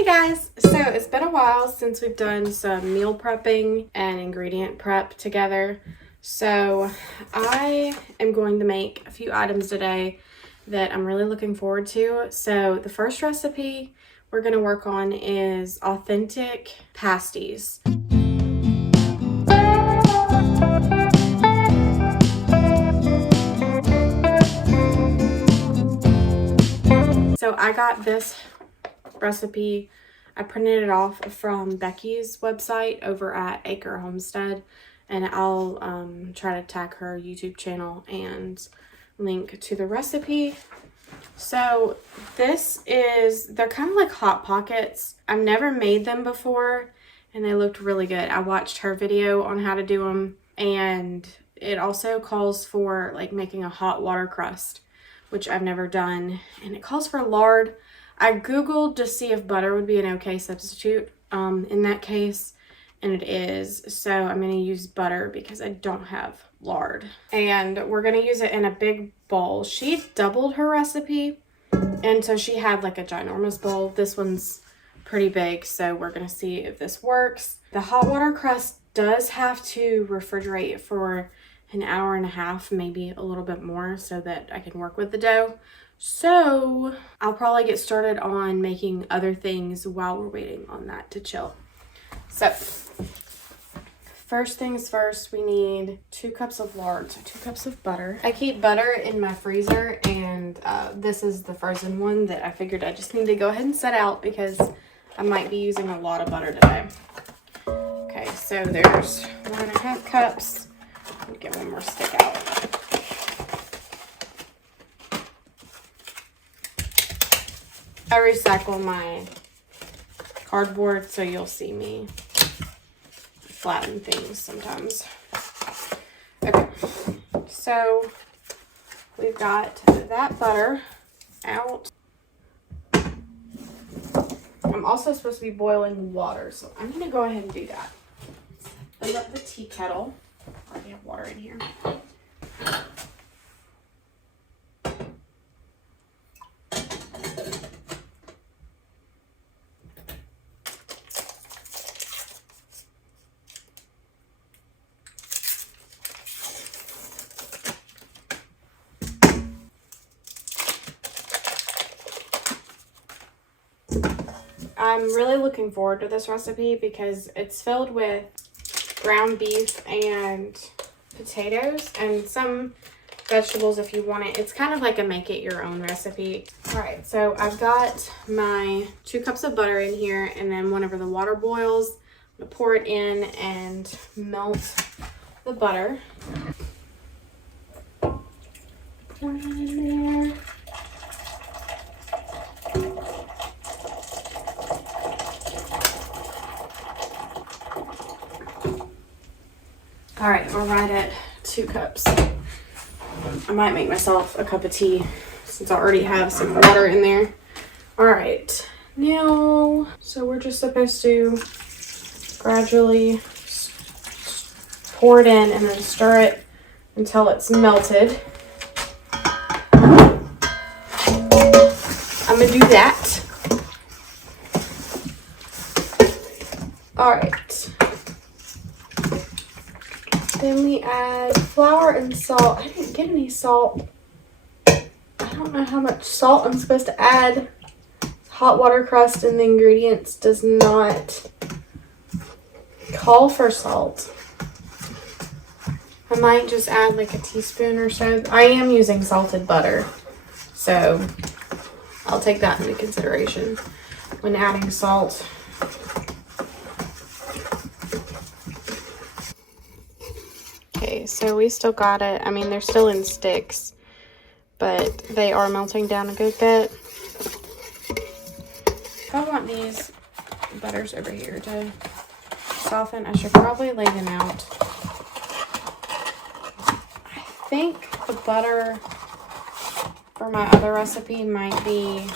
Hey guys! So it's been a while since we've done some meal prepping and ingredient prep together. So I am going to make a few items today that I'm really looking forward to. So the first recipe we're going to work on is authentic pasties. So I got this recipe, I printed it off from Becky's website over at Acre Homestead, and I'll try to tag her YouTube channel and link to the recipe. So they're kind of like Hot Pockets. I've never made them before and they looked really good. I watched her video on how to do them, and it also calls for like making a hot water crust, which I've never done, and it calls for lard. I googled to see if butter would be an okay substitute in that case, and it is. So I'm going to use butter because I don't have lard. And we're going to use it in a big bowl. She doubled her recipe, and so she had like a ginormous bowl. This one's pretty big, so we're going to see if this works. The hot water crust does have to refrigerate for an hour and a half, maybe a little bit more, so that I can work with the dough. So I'll probably get started on making other things while we're waiting on that to chill. So first things first, we need 2 cups of lard, so 2 cups of butter. I keep butter in my freezer, and this is the frozen one that I figured I just need to go ahead and set out because I might be using a lot of butter today. Okay, so there's 1.5 cups. Let me get one more stick out. I recycle my cardboard, so you'll see me flatten things sometimes. Okay, so we've got that butter out. I'm also supposed to be boiling water, so I'm going to go ahead and do that. Fill up the tea kettle. I already have water in here. I'm really looking forward to this recipe because it's filled with ground beef and potatoes and some vegetables if you want it. It's kind of like a make it your own recipe. All right, so I've got my 2 cups of butter in here, and then whenever the water boils, I'm gonna pour it in and melt the butter. Pour it in there. All right, we're right at 2 cups. I might make myself a cup of tea since I already have some water in there. All right, now, so we're just supposed to gradually pour it in and then stir it until it's melted. I'm gonna do that. All right. Then we add flour and salt. I didn't get any salt. I don't know how much salt I'm supposed to add. Hot water crust in the ingredients does not call for salt. I might just add like a teaspoon or so. I am using salted butter, so I'll take that into consideration when adding salt. Okay, so we still got it. I mean, they're still in sticks, but they are melting down a good bit. If I want these butters over here to soften, I should probably lay them out. I think the butter for my other recipe might be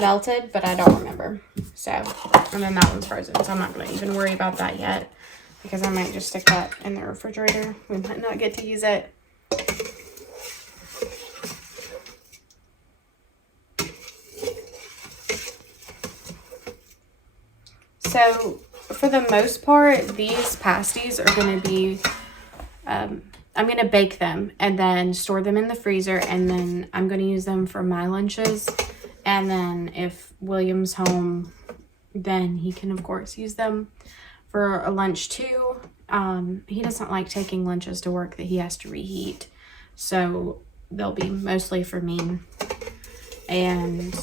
melted, but I don't remember. So, and then that one's frozen, so I'm not going to even worry about that yet, because I might just stick that in the refrigerator. We might not get to use it. So for the most part, these pasties are going to be, I'm going to bake them and then store them in the freezer, and then I'm going to use them for my lunches. And then if William's home, then he can of course use them for a lunch too. He doesn't like taking lunches to work that he has to reheat, so they'll be mostly for me. And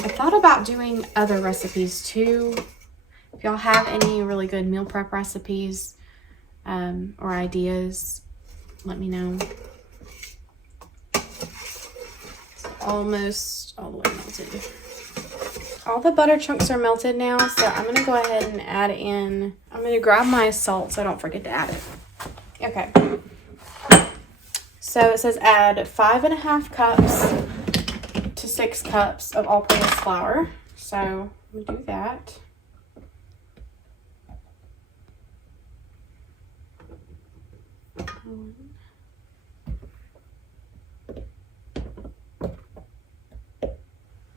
I thought about doing other recipes too. If y'all have any really good meal prep recipes or ideas, let me know. Almost all the way melted. All the butter chunks are melted now, so I'm going to go ahead and add in, I'm going to grab my salt so I don't forget to add it. Okay. So it says add 5.5 cups to 6 cups of all-purpose flour. So we do that.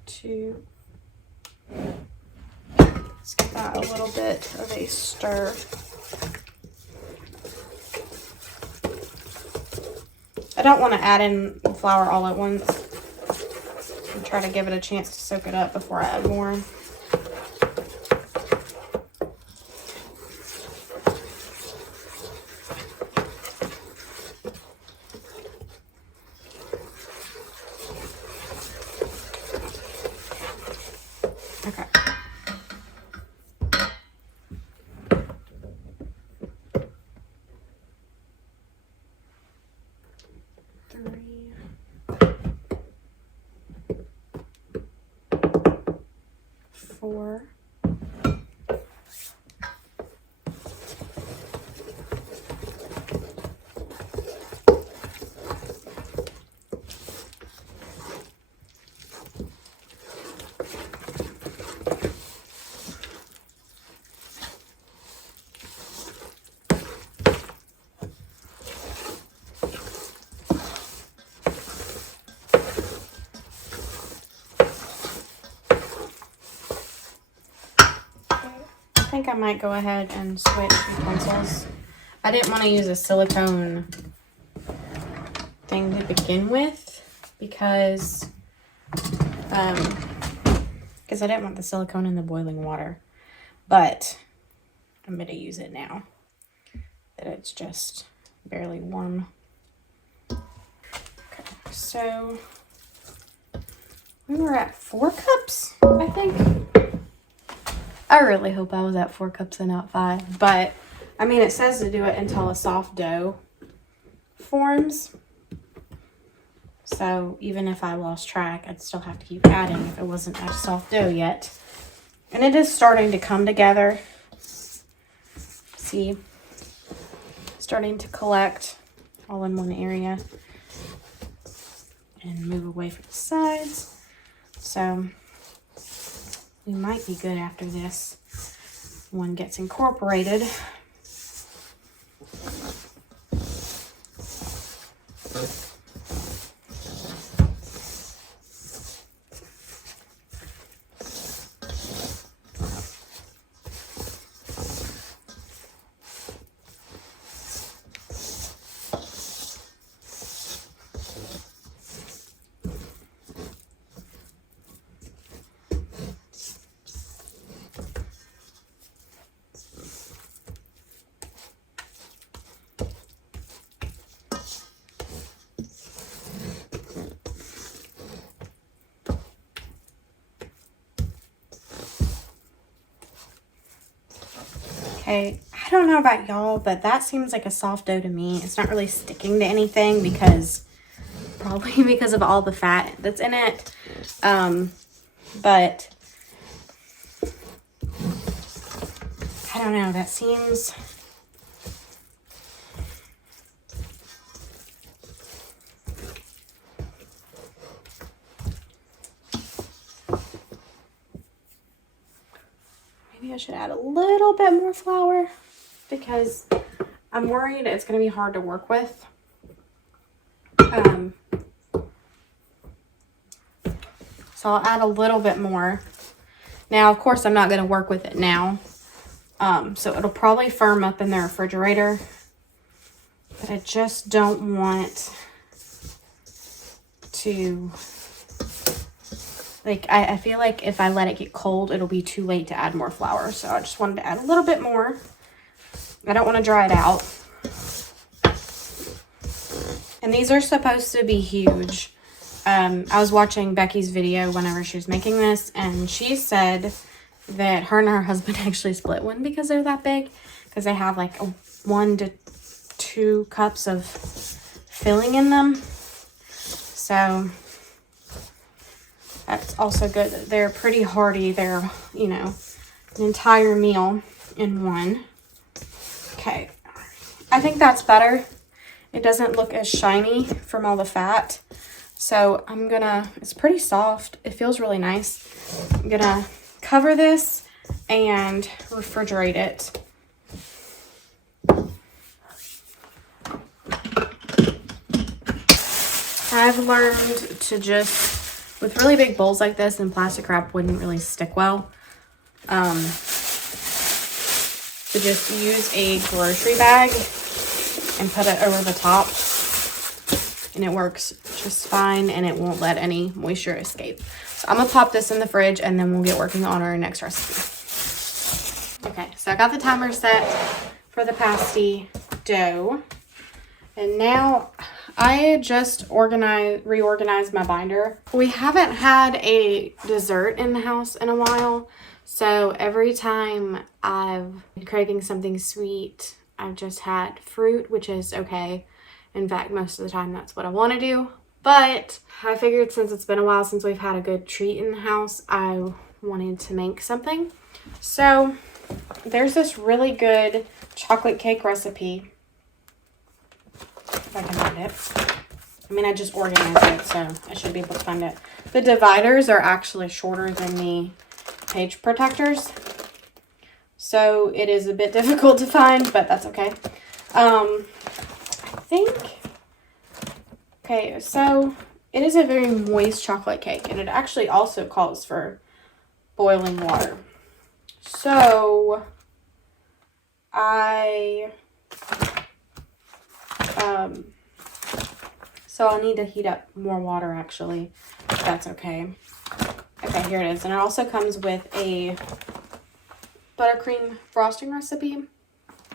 Two. Let's give that a little bit of a stir. I don't want to add in the flour all at once. And try to give it a chance to soak it up before I add more. Okay. Four. I think I might go ahead and switch utensils. I didn't want to use a silicone thing to begin with because I didn't want the silicone in the boiling water, but I'm going to use it now that it's just barely warm. Okay, so we were at 4 cups, I think. I really hope I was at 4 cups and not 5. But, I mean, it says to do it until a soft dough forms. So, even if I lost track, I'd still have to keep adding if it wasn't a soft dough yet. And it is starting to come together. See? Starting to collect all in one area. And move away from the sides. So we might be good after this one gets incorporated. Okay, I don't know about y'all, but that seems like a soft dough to me. It's not really sticking to anything probably because of all the fat that's in it. But I don't know, that seems... Maybe I should add a little bit more flour because I'm worried it's going to be hard to work with. So I'll add a little bit more Now, of course, I'm not going to work with it now. So it'll probably firm up in the refrigerator. But I just don't want to, like, I feel like if I let it get cold, it'll be too late to add more flour. So I just wanted to add a little bit more. I don't want to dry it out. And these are supposed to be huge. I was watching Becky's video whenever she was making this, and she said that her and her husband actually split one because they're that big, because they have like 1 to 2 cups of filling in them. So that's also good. They're pretty hearty. They're, you know, an entire meal in one. Okay, I think that's better. It doesn't look as shiny from all the fat. So I'm gonna, it's pretty soft. It feels really nice. I'm gonna cover this and refrigerate it. I've learned to just, with really big bowls like this, and plastic wrap wouldn't really stick well, to just use a grocery bag and put it over the top, and it works just fine, and it won't let any moisture escape. So I'm gonna pop this in the fridge, and then we'll get working on our next recipe. Okay, so I got the timer set for the pasty dough, and now I just reorganized my binder. We haven't had a dessert in the house in a while, so every time I've been craving something sweet, I've just had fruit, which is okay. In fact, most of the time that's what I want to do. But I figured since it's been a while since we've had a good treat in the house, I wanted to make something. So there's this really good chocolate cake recipe. If I can find it. I mean, I just organized it, so I should be able to find it. The dividers are actually shorter than the page protectors, so it is a bit difficult to find, but that's okay. I think, okay, so it is a very moist chocolate cake, and it actually also calls for boiling water. So I'll need to heat up more water, actually, if that's okay. Okay, here it is. And it also comes with a buttercream frosting recipe,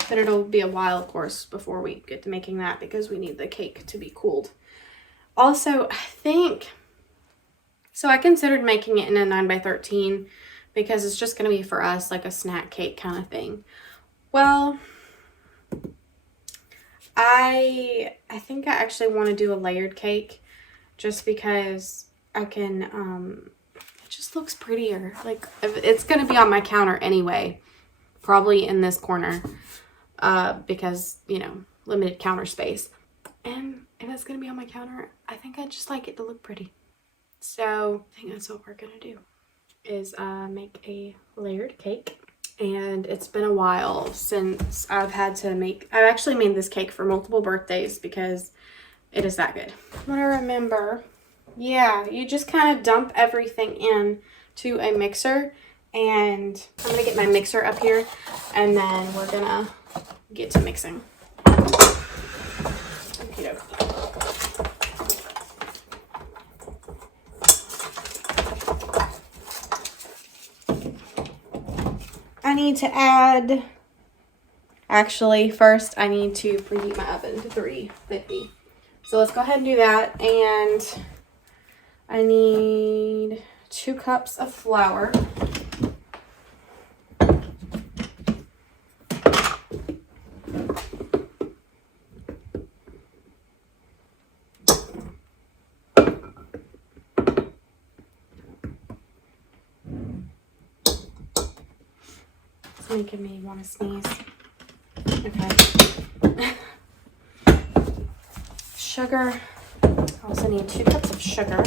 but it'll be a while, of course, before we get to making that, because we need the cake to be cooled. Also, I considered making it in a 9x13 because it's just going to be for us, like a snack cake kind of thing. Well, I think I actually want to do a layered cake, just because I can, it just looks prettier. Like, it's going to be on my counter anyway, probably in this corner, because, you know, limited counter space. And if it's going to be on my counter, I think I just like it to look pretty. So I think that's what we're going to do, is make a layered cake. And it's been a while since I've actually made this cake for multiple birthdays because it is that good. What I remember, yeah, you just kind of dump everything in to a mixer, and I'm gonna get my mixer up here, and then we're gonna get to mixing. Okay. I need to add, actually, first I need to preheat my oven to 350. So let's go ahead and do that. And I need 2 cups of flour. Making me want to sneeze. Okay. Sugar. I also need 2 cups of sugar.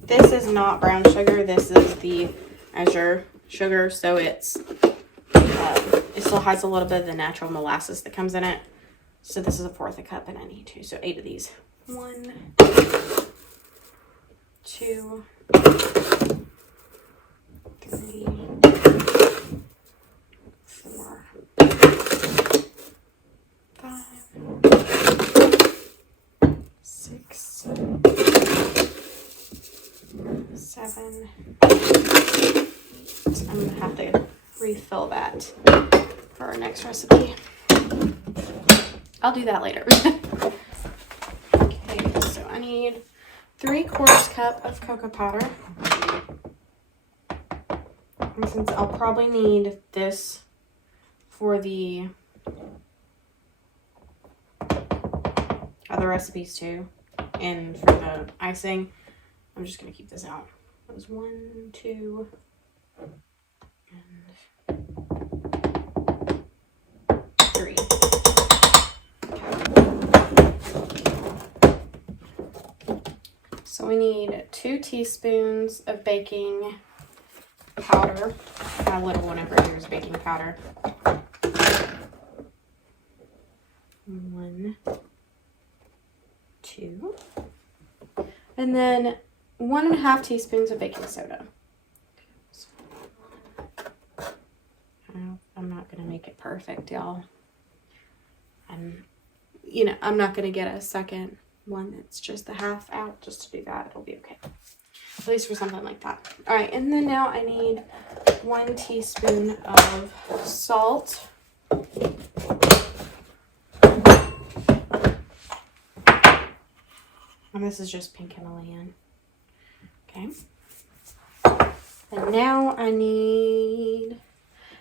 This is not brown sugar. This is the Azure sugar, so it still has a little bit of the natural molasses that comes in it. So this is 1/4 cup, and I need 2, so 8 of these. 1, 2, 7. So I'm gonna have to refill that for our next recipe. I'll do that later. Okay, so I need 3/4 cup of cocoa powder. And since I'll probably need this for the other recipes too, and for the icing, I'm just gonna keep this out. That was 1, 2, and 3. So we need 2 teaspoons of baking powder. My little one over here is baking powder. 1, 2, and then 1.5 teaspoons of baking soda. I'm not gonna make it perfect, y'all. I'm not gonna get a second one that's just the half out just to do that. It'll be okay, at least for something like that. All right, and then now I need 1 teaspoon of salt. And this is just pink Himalayan. Okay. And now I need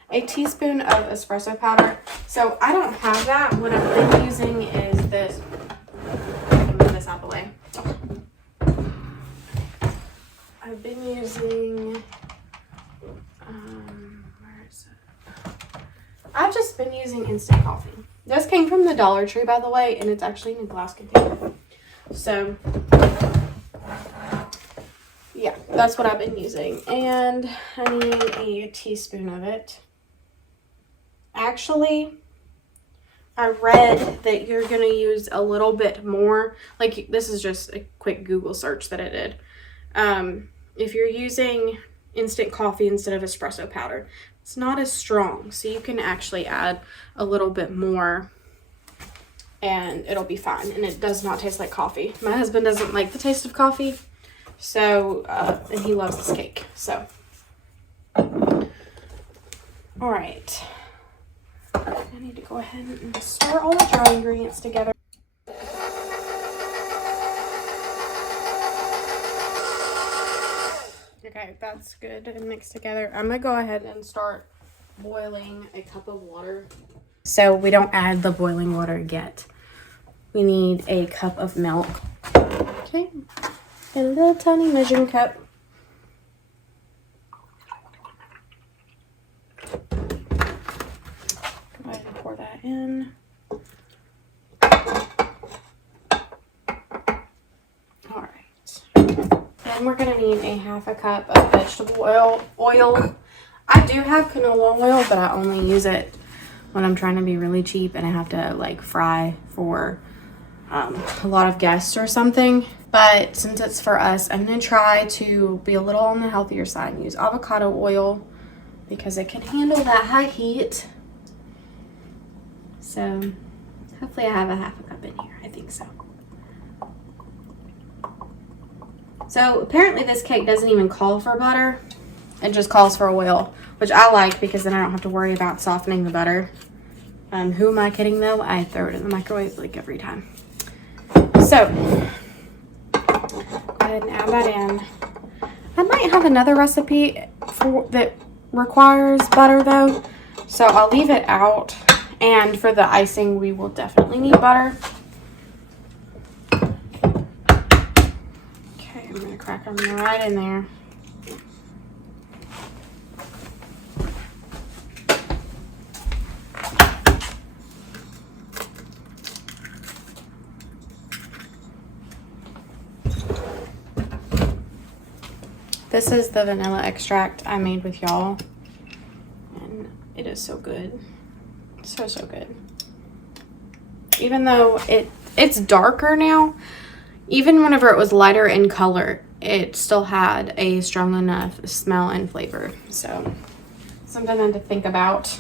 a teaspoon of espresso powder. So I don't have that. What I've been using is this. I can move this out the way. I've been using, where is it? I've just been using instant coffee. This came from the Dollar Tree, by the way, and it's actually in a glass container. So, yeah, that's what I've been using. And I need a teaspoon of it. Actually, I read that you're going to use a little bit more. Like, this is just a quick Google search that I did. If you're using instant coffee instead of espresso powder, it's not as strong. So you can actually add a little bit more and it'll be fine. And it does not taste like coffee. My husband doesn't like the taste of coffee. So, and he loves this cake. So, all right. I need to go ahead and stir all the dry ingredients together. Okay, that's good and mixed together. I'm gonna go ahead and start boiling a cup of water. So we don't add the boiling water yet. We need a cup of milk. Okay, a little tiny measuring cup. Go ahead and pour that in. All right. Then we're gonna need a 1/2 cup of vegetable oil. I do have canola oil, but I only use it when I'm trying to be really cheap and I have to like fry for a lot of guests or something. But since it's for us, I'm gonna try to be a little on the healthier side and use avocado oil because it can handle that high heat. So hopefully I have a 1/2 cup in here. I think so. So apparently this cake doesn't even call for butter. It just calls for oil, which I like because then I don't have to worry about softening the butter. Who am I kidding though? I throw it in the microwave like every time. So, go ahead and add that in. I might have another recipe that requires butter though, so I'll leave it out. And for the icing, we will definitely need butter. Okay, I'm gonna crack them right in there. This is the vanilla extract I made with y'all, and it is so good. So good. Even though it's darker now, even whenever it was lighter in color, it still had a strong enough smell and flavor. So something to think about.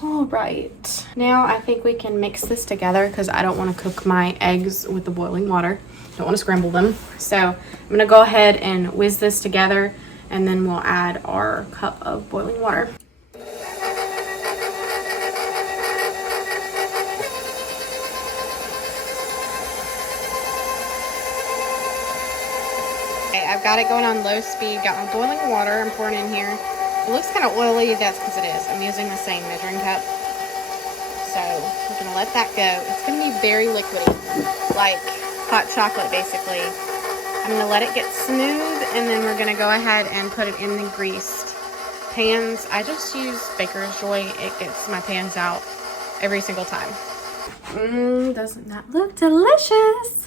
All right, now I think we can mix this together because I don't want to cook my eggs with the boiling water. Don't want to scramble them. So I'm gonna go ahead and whiz this together, and then we'll add our cup of boiling water. Okay, I've got it going on low speed, got my boiling water I'm pouring in here. It looks kind of oily, that's because it is. I'm using the same measuring cup. So we're gonna let that go. It's gonna be very liquidy, like hot chocolate basically. I'm gonna let it get smooth, and then we're gonna go ahead and put it in the greased pans. I just use Baker's Joy. It gets my pans out every single time. Doesn't that look delicious?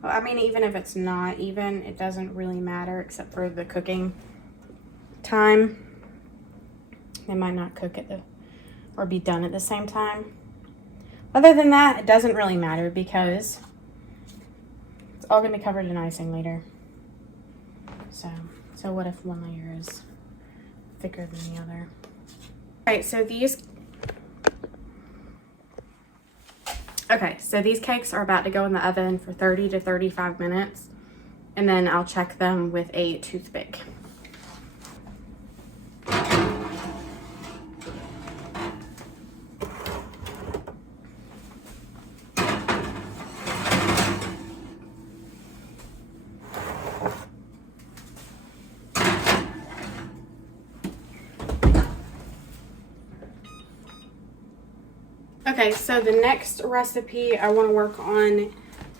I mean, even if it's not even, it doesn't really matter except for the cooking time. They might not cook at or be done at the same time. Other than that, it doesn't really matter because it's all gonna be covered in icing later. So what if one layer is thicker than the other? All right, so these cakes are about to go in the oven for 30 to 35 minutes, and then I'll check them with a toothpick. Okay, so the next recipe I want to work on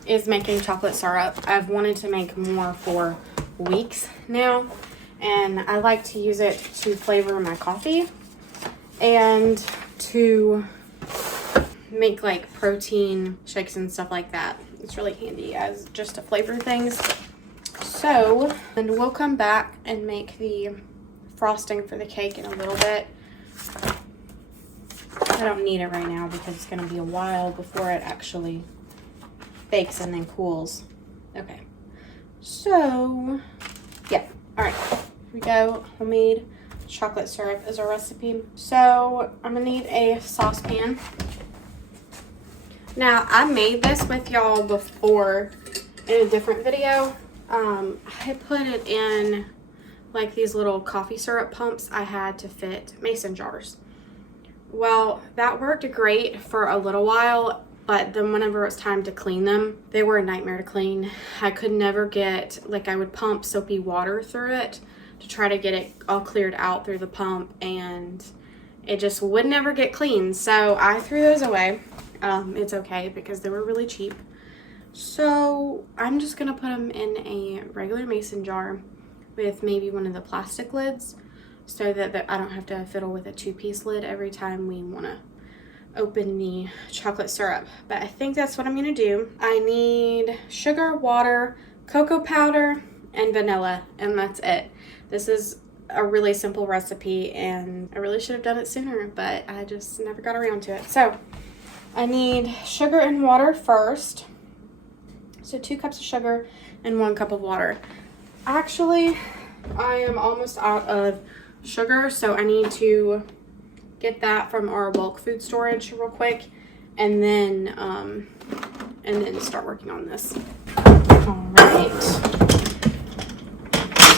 is making chocolate syrup. I've wanted to make more for weeks now, and I like to use it to flavor my coffee and to make like protein shakes and stuff like that. It's really handy as just to flavor things. So, and we'll come back and make the frosting for the cake in a little bit. I don't need it right now because it's going to be a while before it actually bakes and then cools. Okay, so yeah, all right, here we go. Homemade chocolate syrup is our recipe. So I'm gonna need a saucepan. Now I made this with y'all before in a different video. I put it in like these little coffee syrup pumps I had to fit mason jars. Well, that worked great for a little while, but then whenever it was time to clean them, they were a nightmare to clean. I could never get, like, I would pump soapy water through it to try to get it all cleared out through the pump, and it just would never get clean. So I threw those away. It's okay because they were really cheap. So I'm just gonna put them in a regular mason jar with maybe one of the plastic lids, so that I don't have to fiddle with a two-piece lid every time we want to open the chocolate syrup. But I think that's what I'm going to do. I need sugar, water, cocoa powder, and vanilla, and that's it. This is a really simple recipe, and I really should have done it sooner, but I just never got around to it. So I need sugar and water first. So 2 cups of sugar and 1 cup of water. Actually, I am almost out of sugar, so I need to get that from our bulk food storage real quick, and then start working on this. All right,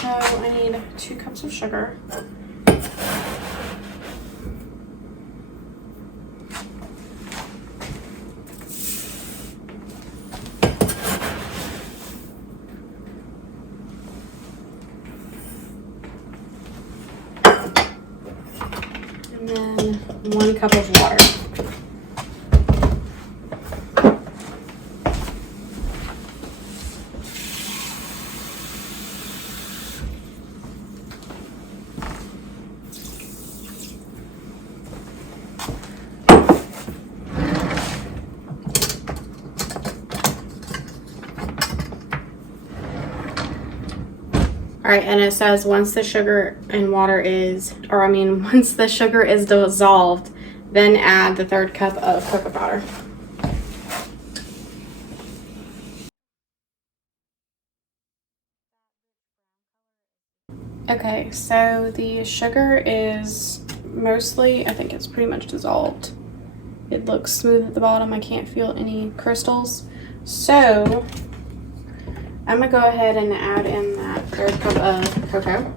so I need 2 cups of sugar. And then 1 cup of water. All right, and it says once the sugar and water is, once the sugar is dissolved, then add the 3rd cup of cocoa powder. Okay, so the sugar is mostly, I think it's pretty much dissolved. It looks smooth at the bottom. I can't feel any crystals. So I'm gonna go ahead and add in that 1/3 cup of cocoa.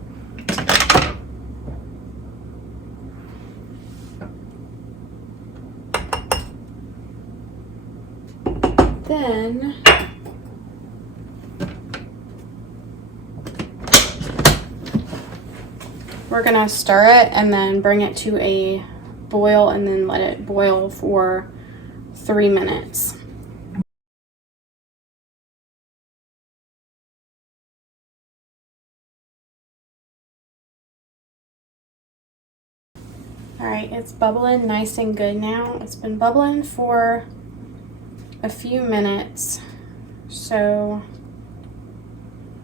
Then we're gonna stir it and then bring it to a boil and then let it boil for 3 minutes. All right, it's bubbling nice and good now. It's been bubbling for a few minutes, so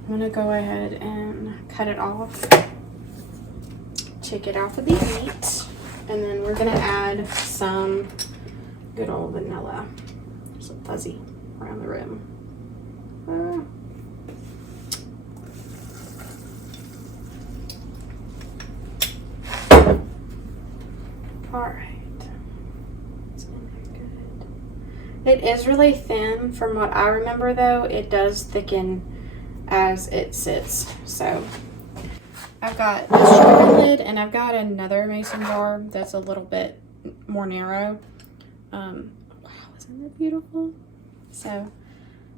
I'm gonna go ahead and cut it off, take it off of the heat, and then we're gonna add some good old vanilla. There's a fuzzy around the rim. All right. It is really thin. From what I remember though, it does thicken as it sits. So I've got this jar lid and I've got another mason jar that's a little bit more narrow. Wow, isn't that beautiful? So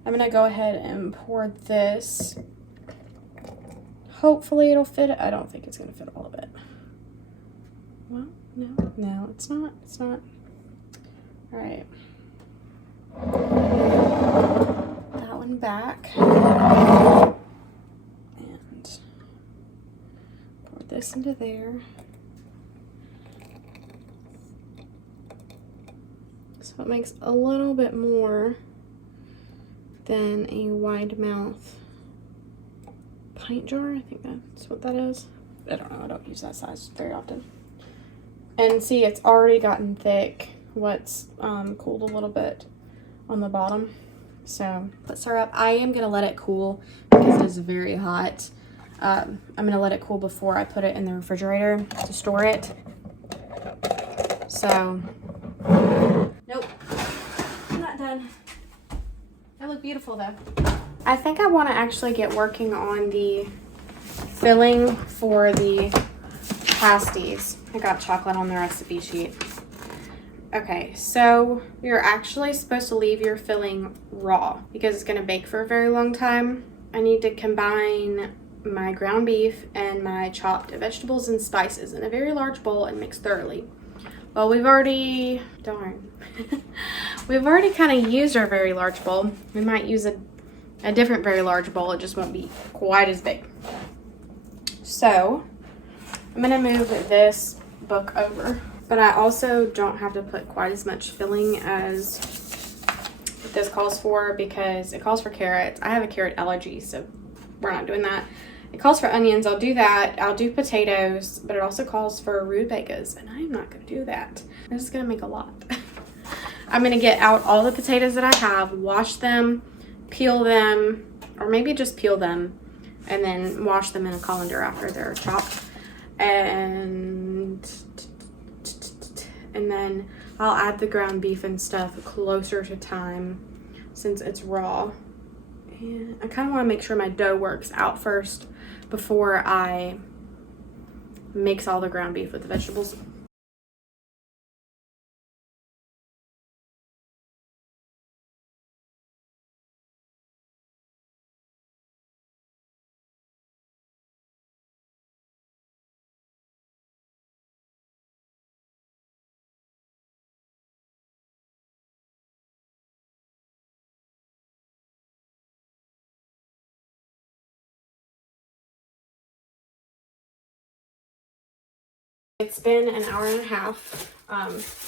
I'm gonna go ahead and pour this. Hopefully it'll fit. I don't think it's gonna fit all of it. Well, no, it's not. It's not. All right. That one back. And pour this into there. So it makes a little bit more than a wide mouth pint jar. I think that's what that is. I don't know. I don't use that size very often. And see, it's already gotten thick. What's cooled a little bit on the bottom. So let's stir up. I am gonna let it cool because it is very hot. I'm gonna let it cool before I put it in the refrigerator to store it. So, nope, I'm not done. They look beautiful though. I think I want to actually get working on the filling for the pasties. I got chocolate on the recipe sheet. Okay, so you're actually supposed to leave your filling raw because it's gonna bake for a very long time. I need to combine my ground beef and my chopped vegetables and spices in a very large bowl and mix thoroughly. Well, we've already, we've already kind of used our very large bowl. We might use a different very large bowl. It just won't be quite as big. So I'm gonna move this book over. But I also don't have to put quite as much filling as this calls for because it calls for carrots. I have a carrot allergy, so we're not doing that. It calls for onions. I'll do that. I'll do potatoes, but it also calls for rutabagas, and I'm not going to do that. I'm just going to make a lot. I'm going to get out all the potatoes that I have, wash them, peel them, or maybe just peel them, and then wash them in a colander after they're chopped. And then I'll add the ground beef and stuff closer to time since it's raw. And I kind of want to make sure my dough works out first before I mix all the ground beef with the vegetables. It's been an hour and a half.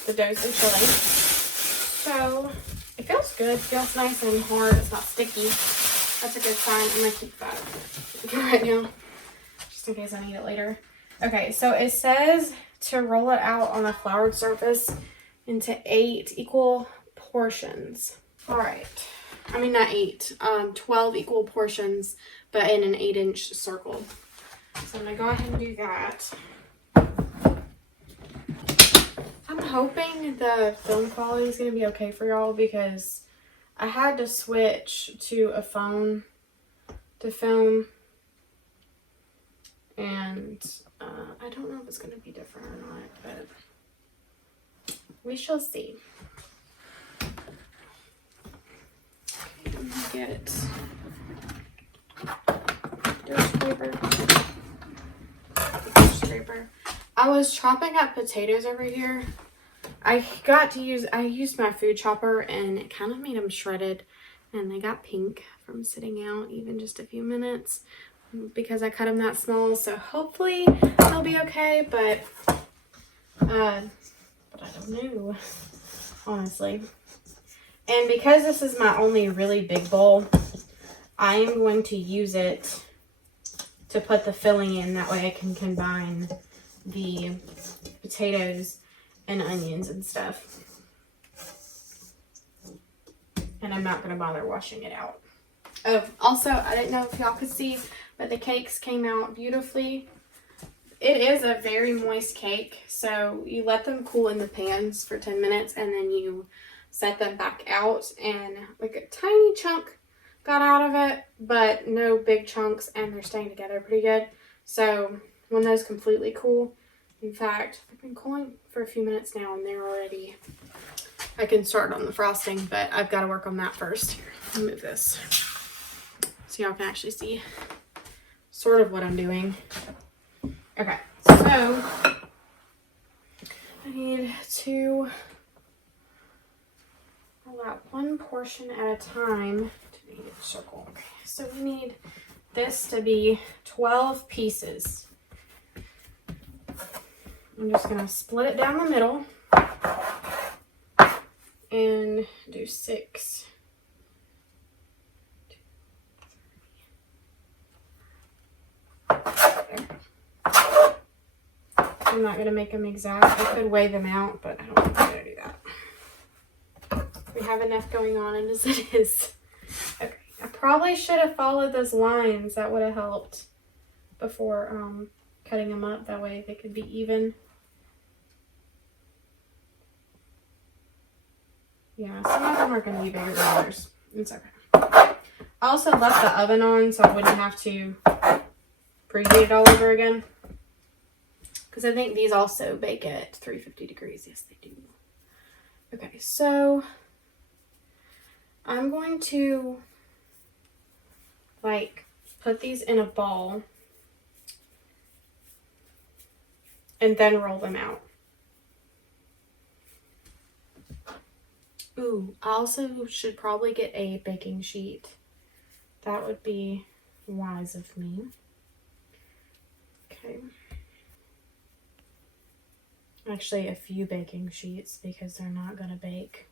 The dough's been chilling. So it feels good. It feels nice and hard. It's not sticky. That's a good sign. I'm going to keep that for right now, just in case I need it later. Okay, so it says to roll it out on a floured surface into 8 equal portions. All right. I mean, not 8, 12 equal portions, but in an 8-inch circle. So I'm gonna go ahead and do that. I'm hoping the film quality is gonna be okay for y'all because I had to switch to a phone to film, and I don't know if it's gonna be different or not, but we shall see. Okay, let me get dish scraper. I was chopping up potatoes over here. I used my food chopper, and it kind of made them shredded, and they got pink from sitting out even just a few minutes because I cut them that small. So hopefully they'll be okay, but I don't know, honestly. And because this is my only really big bowl, I am going to use it to put the filling in. That way I can combine the potatoes and onions and stuff. And I'm not going to bother washing it out. Oh, also, I didn't know if y'all could see, but the cakes came out beautifully. It is a very moist cake, so you let them cool in the pans for 10 minutes, and then you set them back out, and like a tiny chunk got out of it, but no big chunks, and they're staying together pretty good. So when those completely cool, in fact, they've been cooling for a few minutes now, and they're already, I can start on the frosting, but I've got to work on that first. I'll move this so y'all can actually see sort of what I'm doing. Okay, so I need to roll out one portion at a time to make a circle. Okay, so we need this to be 12 pieces. I'm just going to split it down the middle and do 6. I'm not going to make them exact. I could weigh them out, but I don't think I'm going to do that. We have enough going on as it is. Okay, I probably should have followed those lines. That would have helped before cutting them up. That way they could be even. Yeah, some of them are going to be bigger than others. It's okay. I also left the oven on so I wouldn't have to preheat it all over again. Because I think these also bake at 350 degrees. Yes, they do. Okay, so I'm going to put these in a ball and then roll them out. Ooh, I also should probably get a baking sheet. That would be wise of me. Okay. Actually, a few baking sheets because they're not going to bake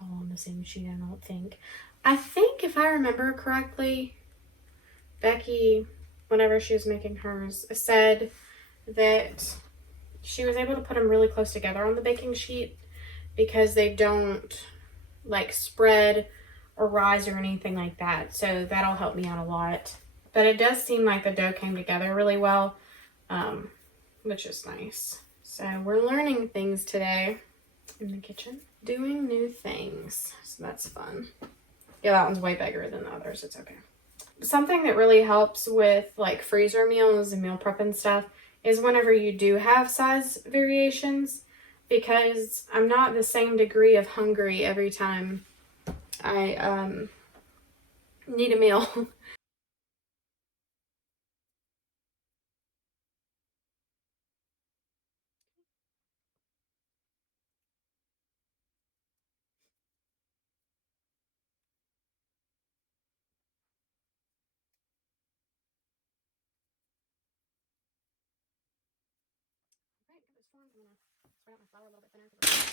all on the same sheet, I don't think. I think if I remember correctly, Becky, whenever she was making hers, said that she was able to put them really close together on the baking sheet because they don't spread or rise or anything like that. So that'll help me out a lot. But it does seem like the dough came together really well, which is nice. So we're learning things today in the kitchen, doing new things. So that's fun. Yeah, that one's way bigger than the others. It's okay. Something that really helps with freezer meals and meal prep and stuff is whenever you do have size variations, because I'm not the same degree of hungry every time I need a meal.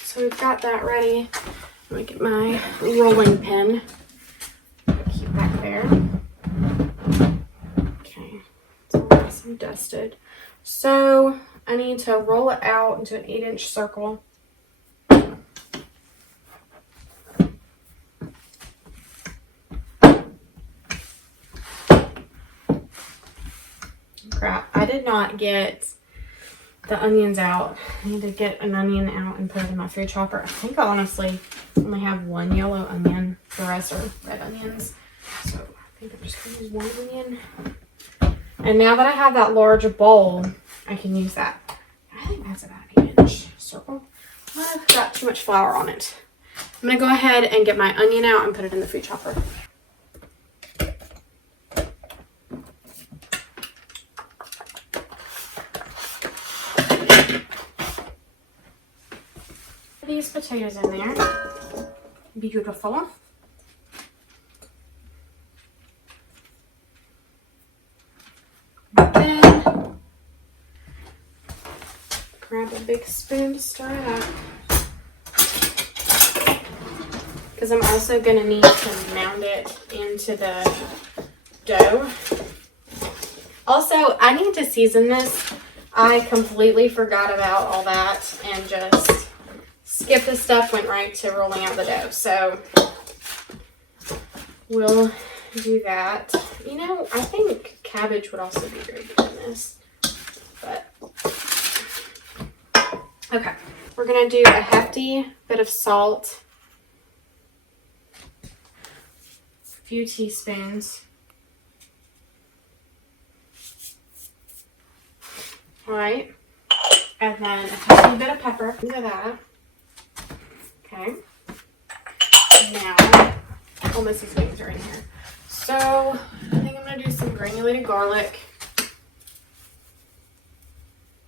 So we've got that ready. Let me get my rolling pin. Keep that there. Okay, it's all nice and dusted. So I need to roll it out into an 8-inch circle. Crap, I did not get the onions out. I need to get an onion out and put it in my food chopper. I think I honestly only have one yellow onion. The rest are red onions. So I think I'm just gonna use one onion. And now that I have that large bowl, I can use that. I think that's about an 8-inch circle. I've got too much flour on it. I'm gonna go ahead and get my onion out and put it in the food chopper. These potatoes in there. Beautiful. Then grab a big spoon to stir it up. Because I'm also going to need to mound it into the dough. Also, I need to season this. I completely forgot about all that and just skipped the stuff, went right to rolling out the dough. So we'll do that. You know, I think cabbage would also be very good in this. But okay, we're going to do a hefty bit of salt. Few teaspoons. All right, and then a tiny bit of pepper into that. Okay, now all my seasonings are in here. So I think I'm gonna do some granulated garlic.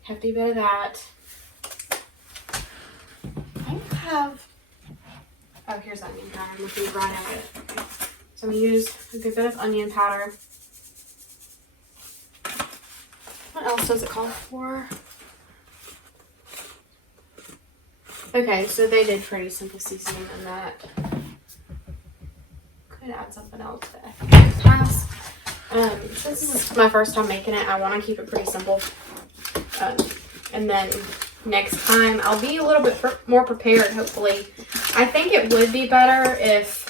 Hefty bit of that. I have. Oh, here's onion powder. I'm looking right at it. Okay. So I'm gonna use a good bit of onion powder. What else does it call for? Okay, so they did pretty simple seasoning on that. Could add something else, but I think I'll pass. Since this is my first time making it, I want to keep it pretty simple. And then next time I'll be a little bit more prepared, hopefully. I think it would be better if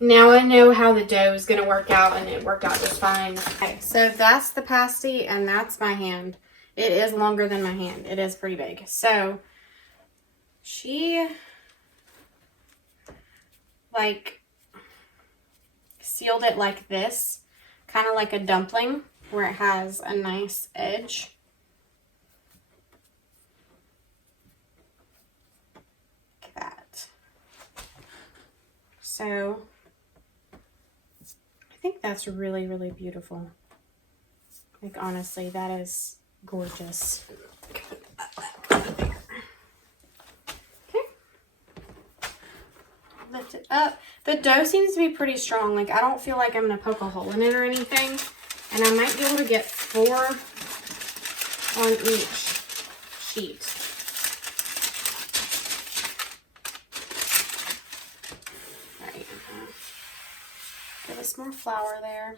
now I know how the dough is going to work out, and it worked out just fine. Okay, so that's the pasty, and that's my hand. It is longer than my hand. It is pretty big. So she like sealed it like this, kind of like a dumpling where it has a nice edge. Like that. So I think that's really, really beautiful. Like, honestly, that is gorgeous. Okay. Lift it up. The dough seems to be pretty strong. Like, I don't feel like I'm going to poke a hole in it or anything. And I might be able to get 4 on each sheet. All right. Give us more flour there.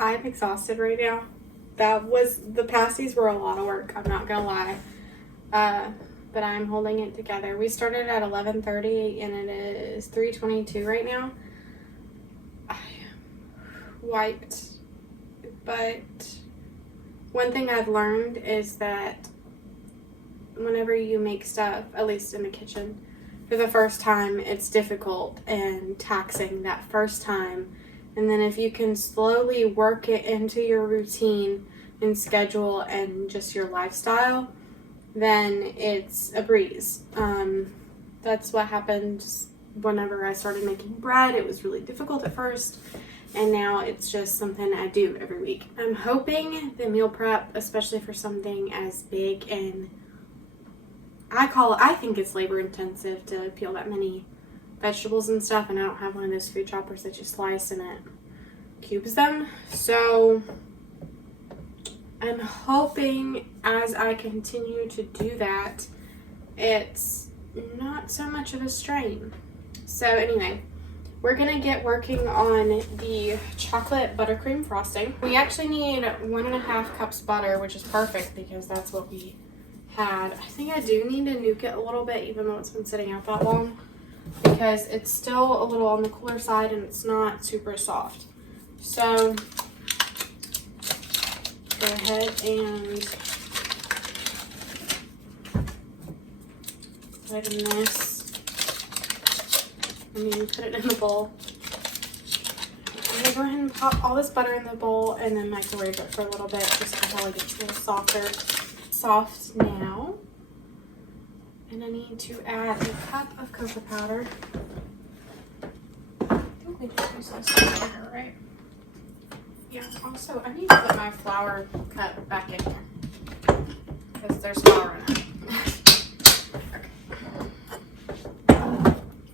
I'm exhausted right now. The pasties were a lot of work, I'm not gonna lie. But I'm holding it together. We started at 11:30 and it is 3:22 right now. I am wiped, but one thing I've learned is that whenever you make stuff, at least in the kitchen, for the first time, it's difficult and taxing that first time. And then if you can slowly work it into your routine and schedule and just your lifestyle, then it's a breeze. That's what happened whenever I started making bread. It was really difficult at first, and now it's just something I do every week. I'm hoping the meal prep, especially for something as big and I think it's labor intensive to peel that many vegetables and stuff, and I don't have one of those food choppers that you slice and it cubes them. So I'm hoping as I continue to do that, it's not so much of a strain. So anyway, we're gonna get working on the chocolate buttercream frosting. We actually need 1.5 cups butter, which is perfect because that's what we had. I think I do need to nuke it a little bit, even though it's been sitting out that long, because it's still a little on the cooler side and it's not super soft. So go ahead and put it in this. Put it in the bowl. I'm gonna go ahead and pop all this butter in the bowl and then microwave it for a little bit just until it gets a little softer. Soft now. And I need to add a cup of cocoa powder. I think we just use this sugar, right? Yeah, also I need to put my flour cup back in here because there's flour in it. Okay.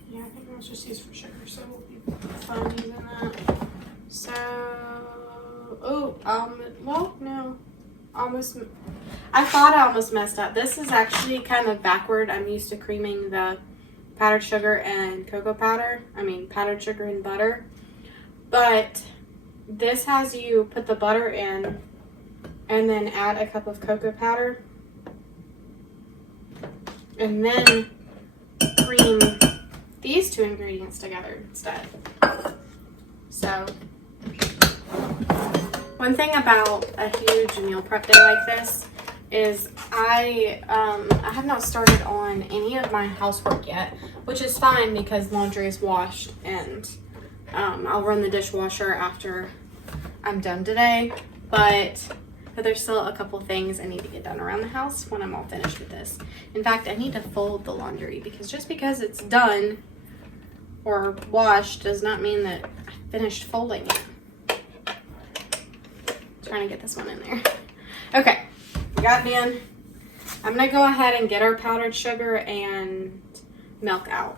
Yeah, I think let's just use for sugar, so we'll be fine using that. So, well, no. I thought I almost messed up. This is actually kind of backward. I'm used to creaming the powdered sugar and cocoa powder. Powdered sugar and butter. But this has you put the butter in and then add a cup of cocoa powder. And then cream these two ingredients together instead. So one thing about a huge meal prep day like this is I have not started on any of my housework yet, which is fine because laundry is washed and I'll run the dishwasher after I'm done today. But there's still a couple things I need to get done around the house when I'm all finished with this. In fact, I need to fold the laundry because just because it's done or washed does not mean that I finished folding it. Trying to get this one in there. Okay, we got it in. I'm gonna go ahead and get our powdered sugar and milk out.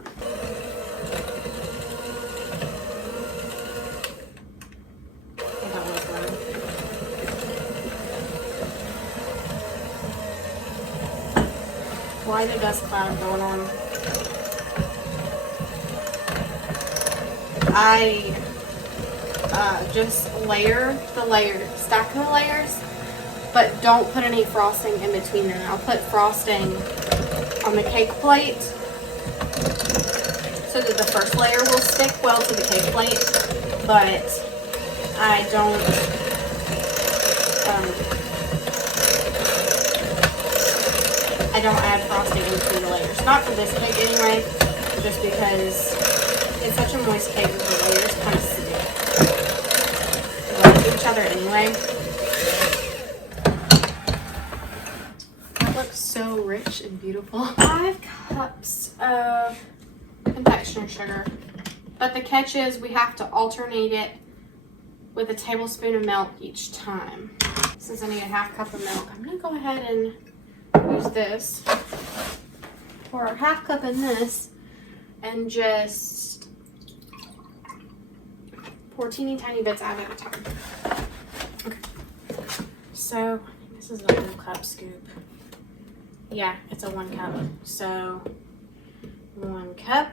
Why the dust cloud going on? I just stack the layers, but don't put any frosting in between them. I'll put frosting on the cake plate so that the first layer will stick well to the cake plate, but I don't add frosting in between the layers. Not for this cake anyway, just because it's such a moist cake that the layers kind of stick to each other anyway. That looks so rich and beautiful. 5 cups of confectioner sugar, but the catch is we have to alternate it with a tablespoon of milk each time. Since I need a 1/2 cup of milk, I'm gonna go ahead and use this, pour a 1/2 cup in this, and just pour teeny tiny bits out at a time. Okay, so this is a 1 cup scoop. Yeah, it's a 1 cup. So 1 cup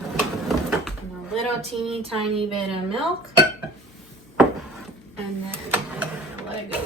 and a little little teeny tiny bit of milk. And then I'm gonna let it go.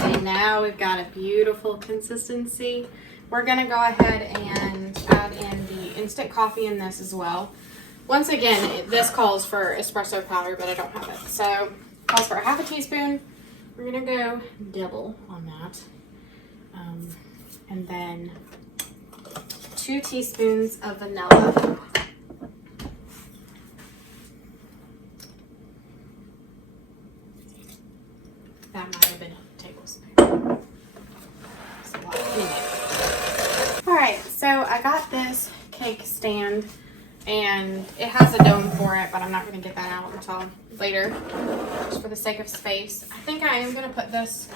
Okay, now we've got a beautiful consistency. We're gonna go ahead and add in the instant coffee in this as well. Once again, this calls for espresso powder, but I don't have it. So it calls for a half a teaspoon. We're gonna go double on that. And then 2 teaspoons of vanilla. That might have been a tablespoon. That's a lot. Anyway. All right, so I got this cake stand and it has a dome for it, but I'm not gonna get that out until later, just for the sake of space. I think I am gonna put this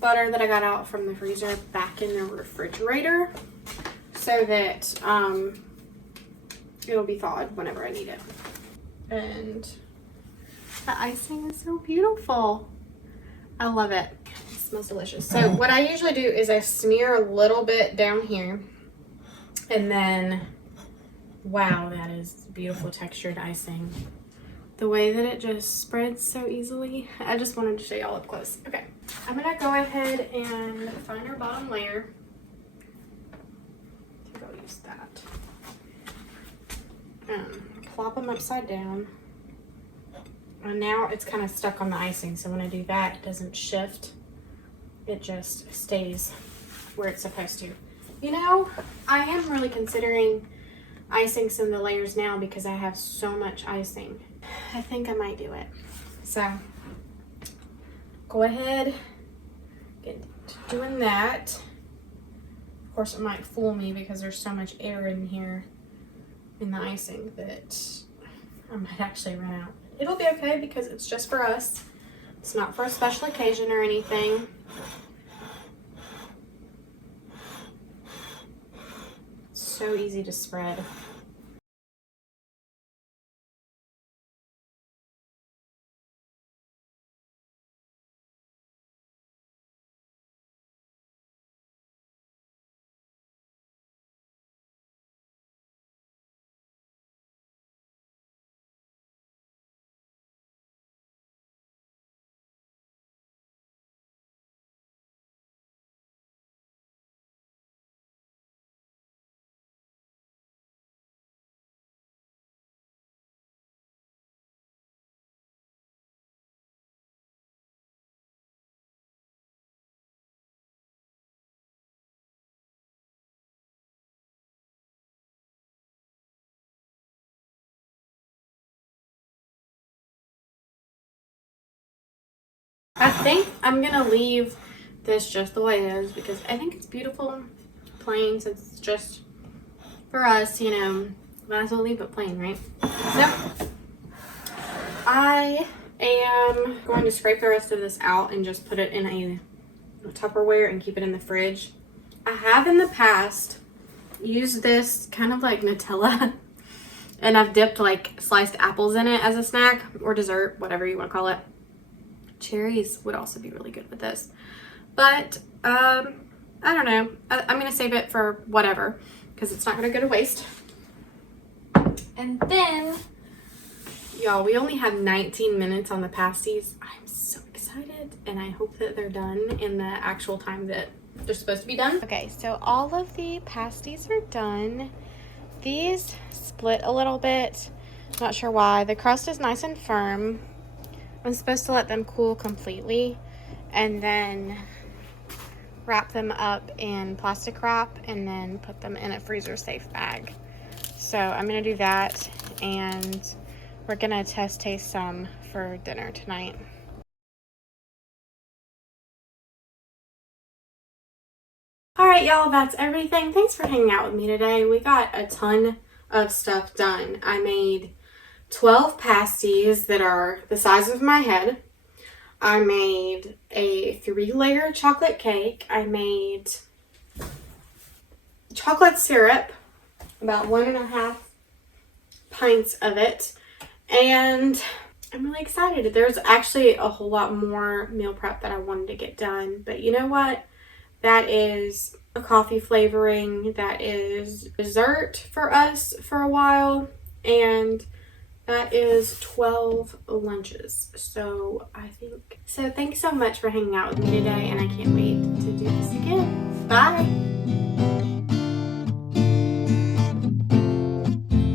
butter that I got out from the freezer back in the refrigerator so that it'll be thawed whenever I need it. And the icing is so beautiful. I love it. It smells delicious. So what I usually do is I smear a little bit down here and then, wow, that is beautiful textured icing. The way that it just spreads so easily. I just wanted to show y'all up close. Okay, I'm gonna go ahead and find our bottom layer. I think I'll use that. Plop them upside down. And now it's kind of stuck on the icing, so when I do that, it doesn't shift. It just stays where it's supposed to. You know, I am really considering icing some of the layers now because I have so much icing. I think I might do it. So go ahead, get to doing that. Of course, it might fool me because there's so much air in here in the icing that I might actually run out. It'll be okay because it's just for us. It's not for a special occasion or anything. It's so easy to spread. I think I'm gonna leave this just the way it is because I think it's beautiful, plain, since it's just for us, you know, might as well leave it plain, right? So I am going to scrape the rest of this out and just put it in a Tupperware and keep it in the fridge. I have in the past used this kind of like Nutella and I've dipped like sliced apples in it as a snack or dessert, whatever you want to call it. Cherries would also be really good with this. But I don't know. I'm gonna save it for whatever because it's not gonna go to waste. And then, y'all, we only have 19 minutes on the pasties. I'm so excited, and I hope that they're done in the actual time that they're supposed to be done. Okay, so all of the pasties are done. These split a little bit. Not sure why. The crust is nice and firm. I'm supposed to let them cool completely and then wrap them up in plastic wrap and then put them in a freezer safe bag. So I'm gonna do that, and we're gonna taste some for dinner tonight. All right, y'all, that's everything. Thanks for hanging out with me today. We got a ton of stuff done. I made 12 pasties that are the size of my head. I made a 3-layer chocolate cake. I made chocolate syrup, about 1.5 pints of it. And I'm really excited. There's actually a whole lot more meal prep that I wanted to get done. But you know what? That is a coffee flavoring. That is dessert for us for a while. And that is 12 lunches. So thanks so much for hanging out with me today. And I can't wait to do this again. Bye.